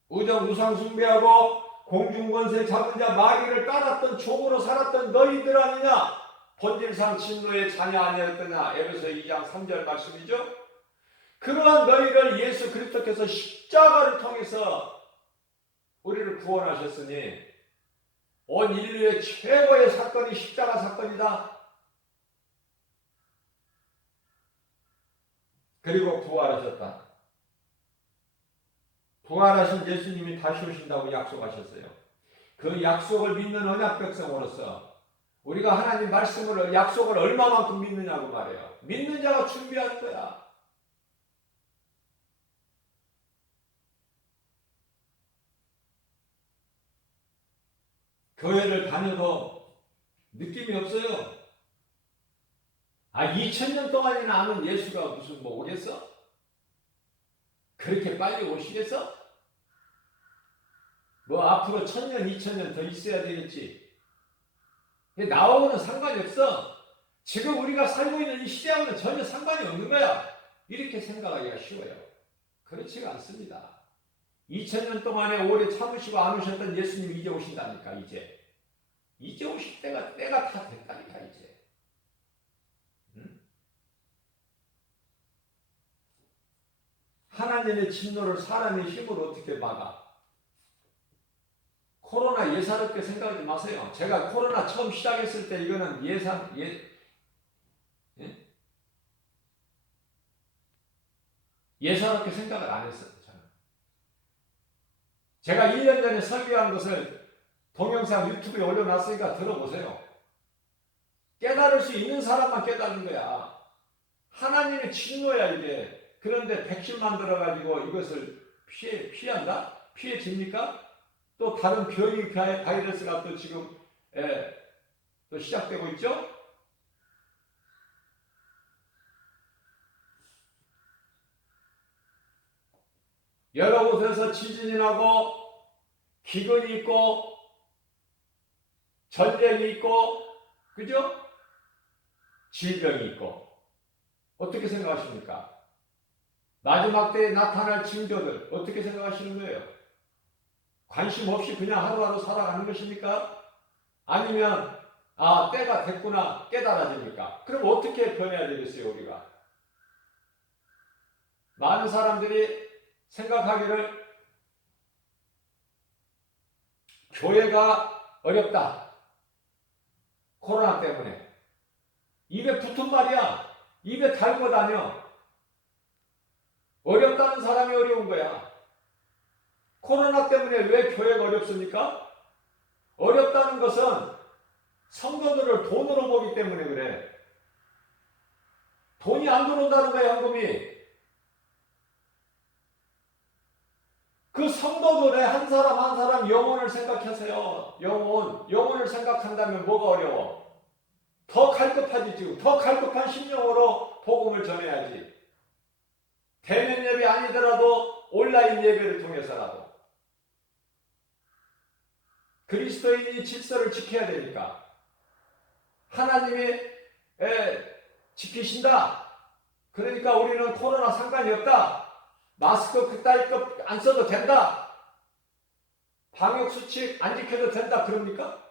우상 숭배하고 공중권세 잡은 자 마귀를 따랐던 종으로 살았던 너희들 아니냐. 본질상 진노의 자녀 아니었더냐. 에베소 2장 3절 말씀이죠. 그러한 너희를 예수 그리스도께서 십자가를 통해서 우리를 구원하셨으니 온 인류의 최고의 사건이 십자가 사건이다. 그리고 부활하셨다. 부활하신 예수님이 다시 오신다고 약속하셨어요. 그 약속을 믿는 언약 백성으로서 우리가 하나님 말씀으로 약속을 얼마만큼 믿느냐고 말해요. 믿는 자가 준비하는 거야. 교회를 다녀도 느낌이 없어요. 2000년 동안이나 아는 예수가 무슨 뭐 오겠어? 그렇게 빨리 오시겠어? 뭐 앞으로 1000년, 2000년 더 있어야 되겠지. 나하고는 상관이 없어. 지금 우리가 살고 있는 이 시대하고는 전혀 상관이 없는 거야. 이렇게 생각하기가 쉬워요. 그렇지가 않습니다. 2000년 동안에 오래 참으시고 안 오셨던 예수님이 이제 오신다니까. 이제 오실 때가 다 됐다니까 이제. 하나님의 진노를 사람의 힘으로 어떻게 막아? 코로나 예사롭게 생각하지 마세요. 제가 코로나 처음 시작했을 때 이거는 예사롭게 생각을 안 했어요. 저는. 제가 1년 전에 설교한 것을 동영상 유튜브에 올려놨으니까 들어보세요. 깨달을 수 있는 사람만 깨달은 거야. 하나님의 진노야 이게. 그런데 백신 만들어가지고 이것을 피한다? 피해집니까? 또 다른 변이 바이러스가 또 지금 또 시작되고 있죠? 여러 곳에서 지진이 나고 기근이 있고 전쟁이 있고 그죠? 질병이 있고 어떻게 생각하십니까? 마지막 때에 나타날 징조들 어떻게 생각하시는 거예요? 관심 없이 그냥 하루하루 살아가는 것입니까? 아니면 때가 됐구나 깨달아집니까? 그럼 어떻게 변해야 되겠어요 우리가? 많은 사람들이 생각하기를 교회가 어렵다. 코로나 때문에. 입에 붙은 말이야. 입에 달고 다녀. 어렵다는 사람이 어려운 거야. 코로나 때문에 왜 교회가 어렵습니까? 어렵다는 것은 성도들을 돈으로 보기 때문에 그래. 돈이 안 들어온다는 거야, 현금이. 그 성도들의 한 사람 한 사람 영혼을 생각하세요. 영혼을 생각한다면 뭐가 어려워? 더 갈급하지 지금. 더 갈급한 심령으로 복음을 전해야지. 대면 예배 아니더라도 온라인 예배를 통해서라도. 그리스도인이 질서를 지켜야 되니까. 하나님이 지키신다. 그러니까 우리는 코로나 상관이 없다. 마스크 그따위 거 안 써도 된다. 방역수칙 안 지켜도 된다. 그럽니까?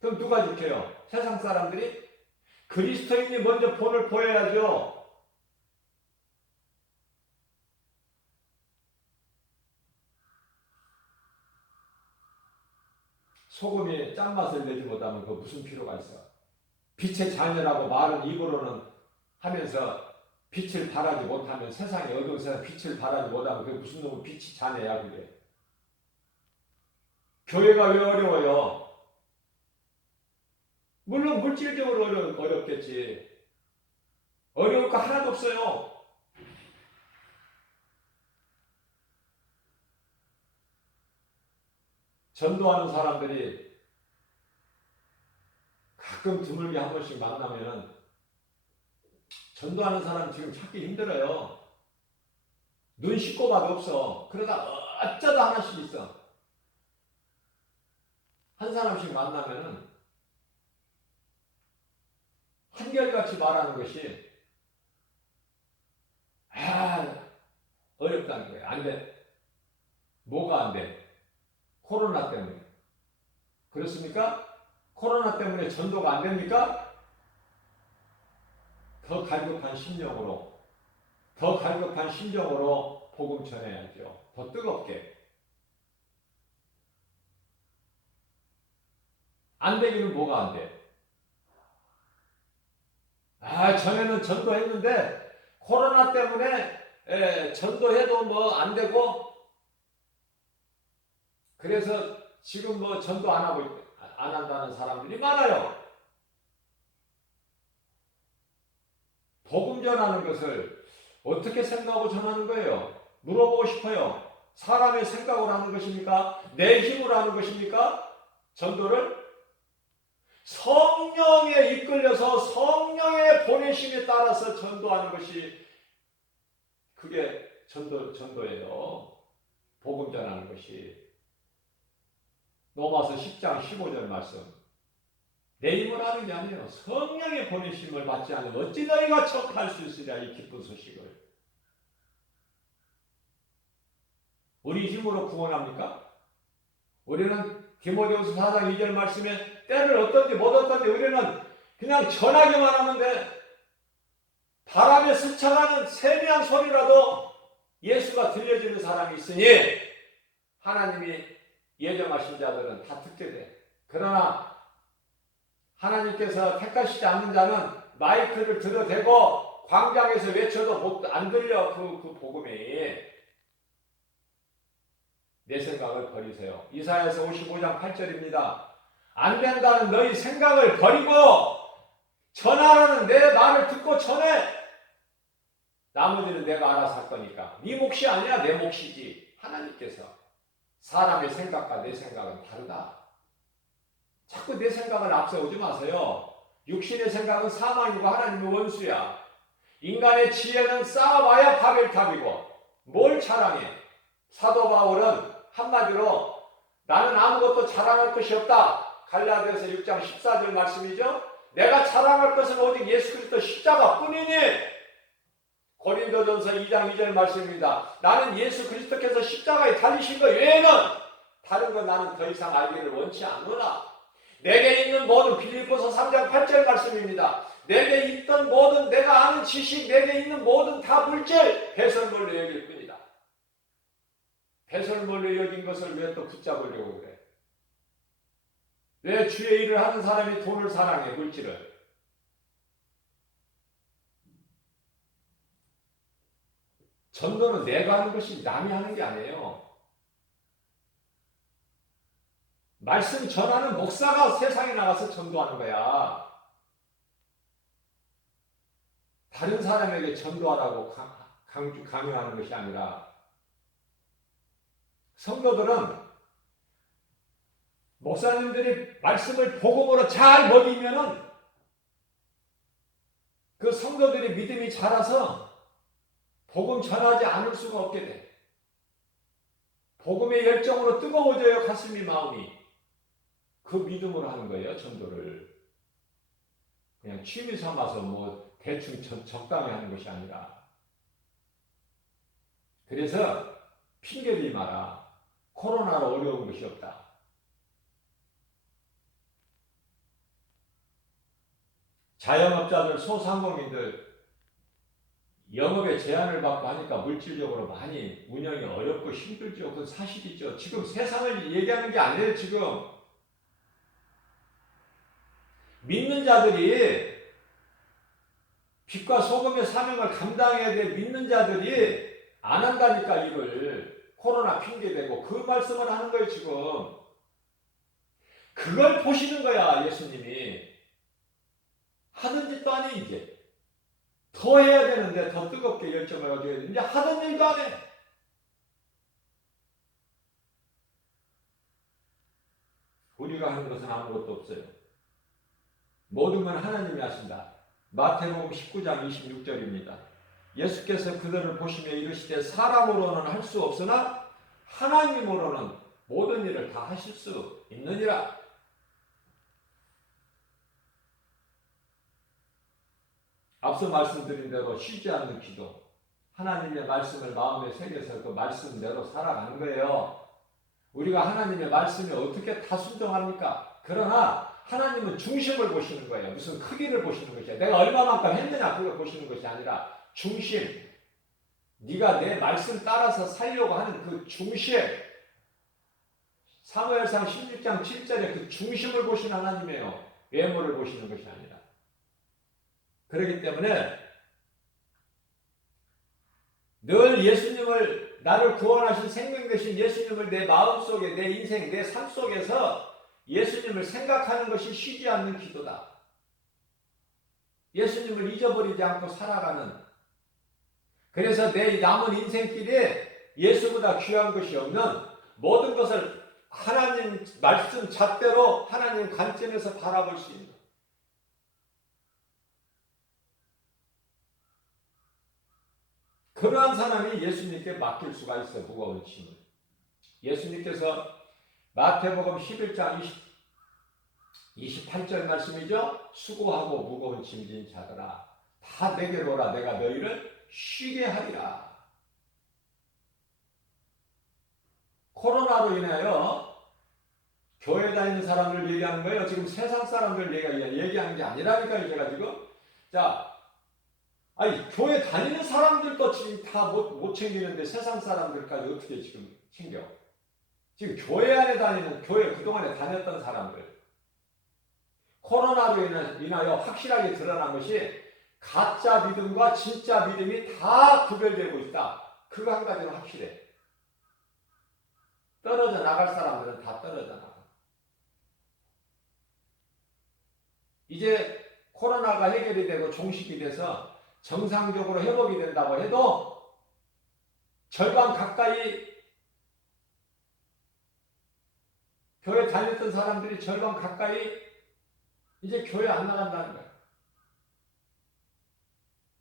그럼 누가 지켜요? 세상 사람들이? 그리스도인이 먼저 본을 보여야죠. 소금이 짠맛을 내지 못하면 그 무슨 필요가 있어? 빛의 자녀라고 말은 입으로는 하면서 빛을 발하지 못하면 세상에 어두운 세상 빛을 발하지 못하면 그게 무슨 놈의 빛이 자녀야 그게. 교회가 왜 어려워요? 물론 물질적으로 어렵겠지. 어려울 거 하나도 없어요. 전도하는 사람들이 가끔 드물게 한 번씩 만나면 전도하는 사람 지금 찾기 힘들어요. 눈 씻고 봐도 없어. 그러다 어쩌다 하나씩 있어. 한 사람씩 만나면은 한결같이 말하는 것이 어렵다는 거예요. 안 돼. 뭐가 안 돼? 코로나 때문에. 그렇습니까? 코로나 때문에 전도가 안 됩니까? 더 갈급한 심령으로, 더 갈급한 심정으로 복음 전해야죠. 더 뜨겁게. 안 되기는 뭐가 안 돼? 전에는 전도했는데 코로나 때문에 전도해도 뭐 안 되고 그래서 지금 뭐 전도 안 한다는 사람들이 많아요. 복음 전하는 것을 어떻게 생각하고 전하는 거예요? 물어보고 싶어요. 사람의 생각으로 하는 것입니까? 내 힘으로 하는 것입니까? 전도를? 성령에 이끌려서 성령의 보내심에 따라서 전도하는 것이 그게 전도예요. 복음 전하는 것이. 로마서 10장 15절 말씀. 내 힘으로 하는 게 아니에요. 성령의 보내심을 받지 않으면 어찌 너희가 척할 수 있으랴 이 기쁜 소식을. 우리 힘으로 구원합니까? 우리는 디모데후서 4장 2절 말씀에 때를 어떤지 못 어떤지 우리는 그냥 전하기만 하면 돼. 바람에 스쳐가는 세미한 소리라도 예수가 들려주는 사람이 있으니 하나님이 예정하신 자들은 다 듣게 돼. 그러나 하나님께서 택하시지 않는 자는 마이크를 들어대고 광장에서 외쳐도 안 들려 그 복음이. 내 생각을 버리세요. 이사야서 55장 8절입니다. 안 된다는 너희 생각을 버리고 전하라는 내 말을 듣고 전해. 나머지는 내가 알아서 할 거니까. 네 몫이 아니야 내 몫이지. 하나님께서. 사람의 생각과 내 생각은 다르다. 자꾸 내 생각을 앞세우지 마세요. 육신의 생각은 사망이고 하나님의 원수야. 인간의 지혜는 쌓아봐야 바벨탑이고 뭘 자랑해. 사도 바울은 한마디로 나는 아무것도 자랑할 것이 없다. 갈라디아서 6장 14절 말씀이죠. 내가 자랑할 것은 오직 예수 그리스도 십자가뿐이니 고린도전서 2장 2절 말씀입니다. 나는 예수 그리스도께서 십자가에 달리신 것 외에는 다른 건 나는 더 이상 알기를 원치 않노라. 내게 있는 모든 빌립보서 3장 8절 말씀입니다. 내게 있던 모든 내가 아는 지식, 내게 있는 모든 다 물질 배설물로 여길 뿐이다. 배설물로 여긴 것을 왜 또 붙잡으려고 그래? 왜 주의 일을 하는 사람이 돈을 사랑해, 물질을? 전도는 내가 하는 것이 남이 하는 게 아니에요. 말씀 전하는 목사가 세상에 나가서 전도하는 거야. 다른 사람에게 전도하라고 강요하는 것이 아니라, 성도들은 목사님들이 말씀을 복음으로 잘 먹이면은 그 성도들이 믿음이 자라서 복음 전하지 않을 수가 없게 돼. 복음의 열정으로 뜨거워져요, 가슴이, 마음이. 그 믿음으로 하는 거예요, 전도를. 그냥 취미 삼아서 뭐 대충 적당히 하는 것이 아니라. 그래서 핑계대지 마라. 코로나로 어려운 것이 없다. 자영업자들, 소상공인들 영업에 제한을 받고 하니까 물질적으로 많이 운영이 어렵고 힘들죠. 그건 사실이죠. 지금 세상을 얘기하는 게 아니에요. 지금 믿는 자들이 빛과 소금의 사명을 감당해야 될 믿는 자들이 안 한다니까. 이걸 코로나 핑계대고 그 말씀을 하는 거예요. 지금 그걸 보시는 거야. 예수님이 하던 짓도 아니. 이제 더 해야 되는데, 더 뜨겁게 열정을 가져야 되는데 하던 일도 안 해. 우리가 하는 것은 아무것도 없어요. 모든 건 하나님이 하신다. 마태복음 19장 26절입니다. 예수께서 그들을 보시며 이르시되 사람으로는 할 수 없으나 하나님으로는 모든 일을 다 하실 수 있느니라. 앞서 말씀드린 대로 쉬지 않는 기도, 하나님의 말씀을 마음에 새겨서 그 말씀대로 살아가는 거예요. 우리가 하나님의 말씀에 어떻게 다 순종합니까? 그러나 하나님은 중심을 보시는 거예요. 무슨 크기를 보시는 것이 아니라 내가 얼마만큼 했느냐 그걸 보시는 것이 아니라 중심, 네가 내 말씀 따라서 살려고 하는 그 중심, 사무엘상 16장 7절에 그 중심을 보시는 하나님이에요. 외모를 보시는 것이 아니라. 그렇기 때문에 늘 예수님을, 나를 구원하신 생명 되신 예수님을 내 마음속에, 내 인생, 내 삶 속에서 예수님을 생각하는 것이 쉬지 않는 기도다. 예수님을 잊어버리지 않고 살아가는, 그래서 내 남은 인생길에 예수보다 귀한 것이 없는 모든 것을 하나님 말씀 잣대로 하나님 관점에서 바라볼 수 있는, 그러한 사람이 예수님께 맡길 수가 있어요. 무거운 짐을. 예수님께서 마태복음 11장 28절 말씀이죠. 수고하고 무거운 짐진 자들아 다 내게로 오라. 내가 너희를 쉬게 하리라. 코로나로 인하여 교회 다니는 사람들 얘기하는 거예요. 지금 세상 사람들 얘기하는 게 아니라니까요. 제가 지금 아니 교회 다니는 사람들도 지금 다 못 챙기는데 세상 사람들까지 어떻게 지금 챙겨? 지금 교회 안에 다니는, 교회 그동안에 다녔던 사람들, 코로나로 인하여 확실하게 드러난 것이 가짜 믿음과 진짜 믿음이 다 구별되고 있다. 그거 한 가지는 확실해. 떨어져 나갈 사람들은 다 떨어져 나가. 이제 코로나가 해결이 되고 종식이 돼서 정상적으로 회복이 된다고 해도 절반 가까이, 교회 다녔던 사람들이 절반 가까이 이제 교회 안 나간다는 거야.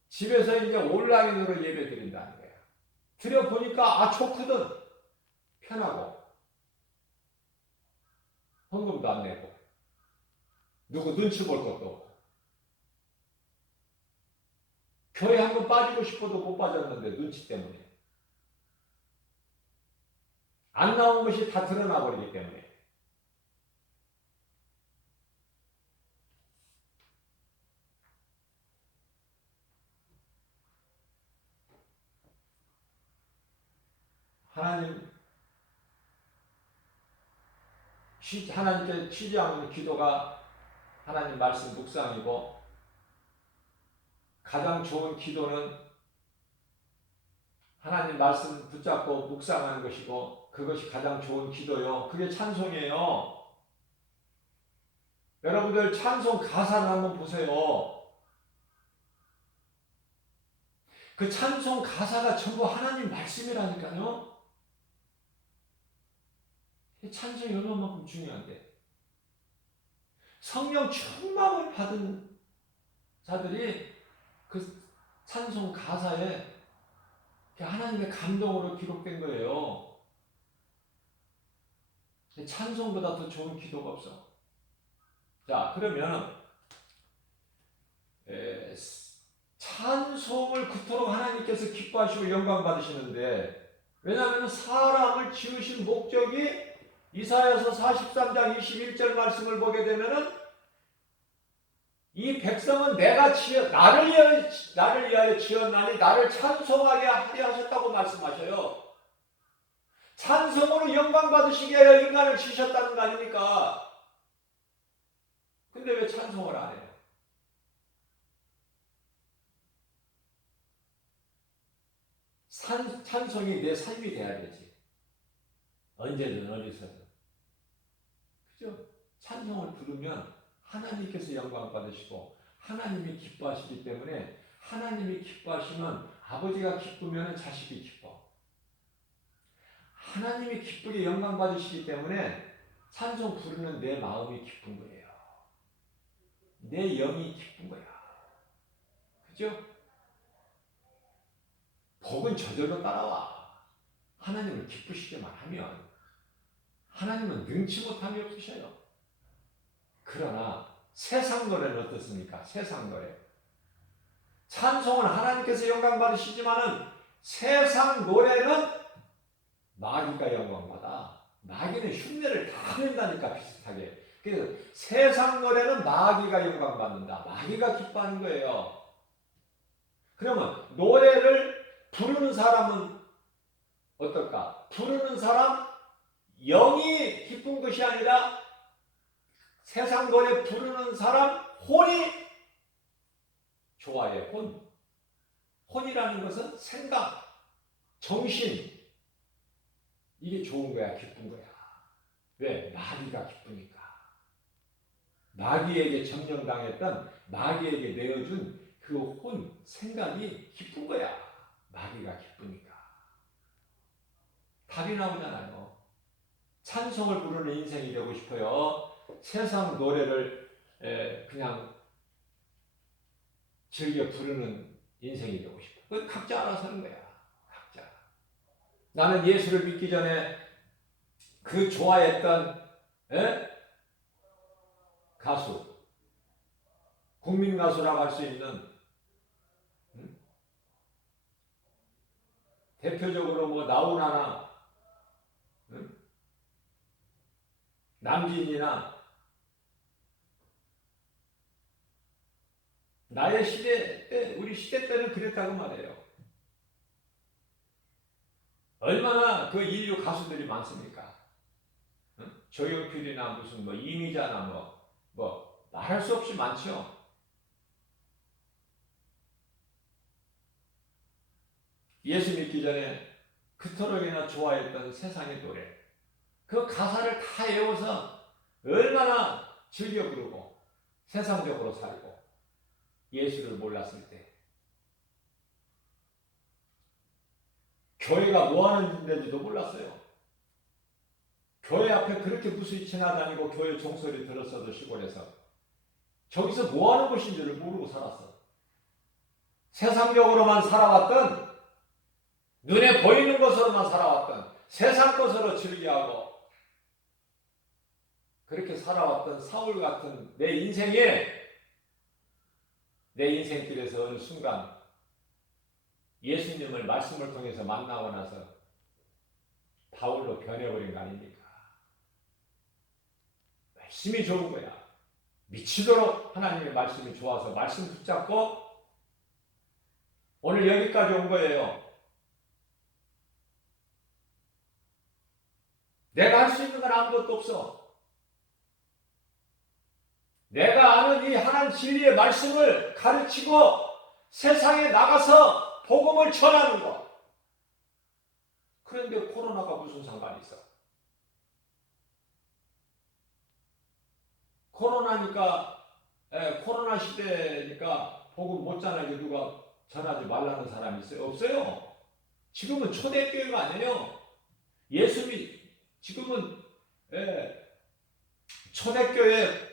집에서 이제 온라인으로 예배 드린다는 거야. 드려보니까 좋거든. 편하고 헌금도 안 내고 누구 눈치 볼 것도 없고 교회 한번 빠지고 싶어도 못 빠졌는데 눈치 때문에. 안 나온 것이 다 드러나 버리기 때문에. 하나님께 취지하는 기도가 하나님 말씀 묵상이고, 가장 좋은 기도는 하나님 말씀 붙잡고 묵상하는 것이고, 그것이 가장 좋은 기도요. 그게 찬송이에요. 여러분들 찬송 가사를 한번 보세요. 그 찬송 가사가 전부 하나님 말씀이라니까요. 찬송이 얼마만큼 중요한데. 성령 충만을 받은 자들이 그 찬송 가사에 하나님의 감동으로 기록된 거예요. 찬송보다 더 좋은 기도가 없어. 자, 그러면 찬송을 그토록 하나님께서 기뻐하시고 영광 받으시는데, 왜냐하면 사람을 지으신 목적이 이사야서 43장 21절 말씀을 보게 되면은, 이 백성은 나를 위하여 지었나니 나를 찬송하게 하려 하셨다고 말씀하셔요. 찬송으로 영광 받으시게 하여 인간을 지으셨다는 거 아닙니까? 근데 왜 찬송을 안 해요? 찬송이 내 삶이 돼야 되지. 언제든 어디서든. 그죠? 찬송을 부르면 하나님께서 영광 받으시고 하나님이 기뻐하시기 때문에, 하나님이 기뻐하시면 아버지가 기쁘면 자식이 기뻐. 하나님이 기쁘게 영광 받으시기 때문에 찬송 부르는 내 마음이 기쁜 거예요. 내 영이 기쁜 거야. 그죠? 복은 저절로 따라와. 하나님을 기쁘시게만 하면. 하나님은 능치 못함이 없으셔요. 그러나 세상 노래는 어떻습니까? 세상 노래. 찬송은 하나님께서 영광 받으시지만은 세상 노래는 마귀가 영광받아. 마귀는 흉내를 다 낸다니까, 비슷하게. 그래서 세상 노래는 마귀가 영광받는다. 마귀가 기뻐하는 거예요. 그러면 노래를 부르는 사람은 어떨까? 부르는 사람 영이 기쁜 것이 아니라, 세상 노래 부르는 사람 혼이 좋아해. 혼이라는 것은 생각, 정신, 이게 좋은 거야, 기쁜 거야. 왜? 마귀가 기쁘니까. 마귀에게 점령당했던, 마귀에게 내어준 그 생각이 기쁜 거야. 마귀가 기쁘니까. 답이 나오잖아요. 찬송을 부르는 인생이 되고 싶어요? 세상 노래를 그냥 즐겨 부르는 인생이 되고 싶어? 그건 각자 알아서 하는 거야. 각자. 나는 예수를 믿기 전에 그 좋아했던 가수, 국민 가수라고 할 수 있는, 대표적으로 뭐 나훈아나 남진이나, 나의 시대 때, 우리 시대 때는 그랬다고 말해요. 얼마나 그 인류 가수들이 많습니까? 조용필이나 무슨 뭐 이미자나 뭐 말할 수 없이 많죠. 예수 믿기 전에 그토록이나 좋아했던 세상의 노래, 그 가사를 다 외워서 얼마나 즐겨 부르고 세상적으로 살고, 예수를 몰랐을 때 교회가 뭐 하는 데인지도 몰랐어요. 교회 앞에 그렇게 무수히 지나다니고 교회 종소리 들었어도 시골에서 저기서 뭐 하는 곳인지를 모르고 살았어. 세상적으로만 살아왔던, 눈에 보이는 것으로만 살아왔던, 세상 것으로 즐겨하고 그렇게 살아왔던 사울 같은 내 인생길에서 어느 순간 예수님을 말씀을 통해서 만나고 나서 바울로 변해버린 거 아닙니까? 말씀이 좋은 거야. 미치도록 하나님의 말씀이 좋아서 말씀 붙잡고 오늘 여기까지 온 거예요. 내가 할 수 있는 건 아무것도 없어. 내가 아는 이 하나님 진리의 말씀을 가르치고 세상에 나가서 복음을 전하는 것. 그런데 코로나가 무슨 상관이 있어? 코로나 시대니까 복음 못 전하게 누가 전하지 말라는 사람이 있어요? 없어요. 지금은 초대교회가 아니에요. 예수님 지금은 초대교회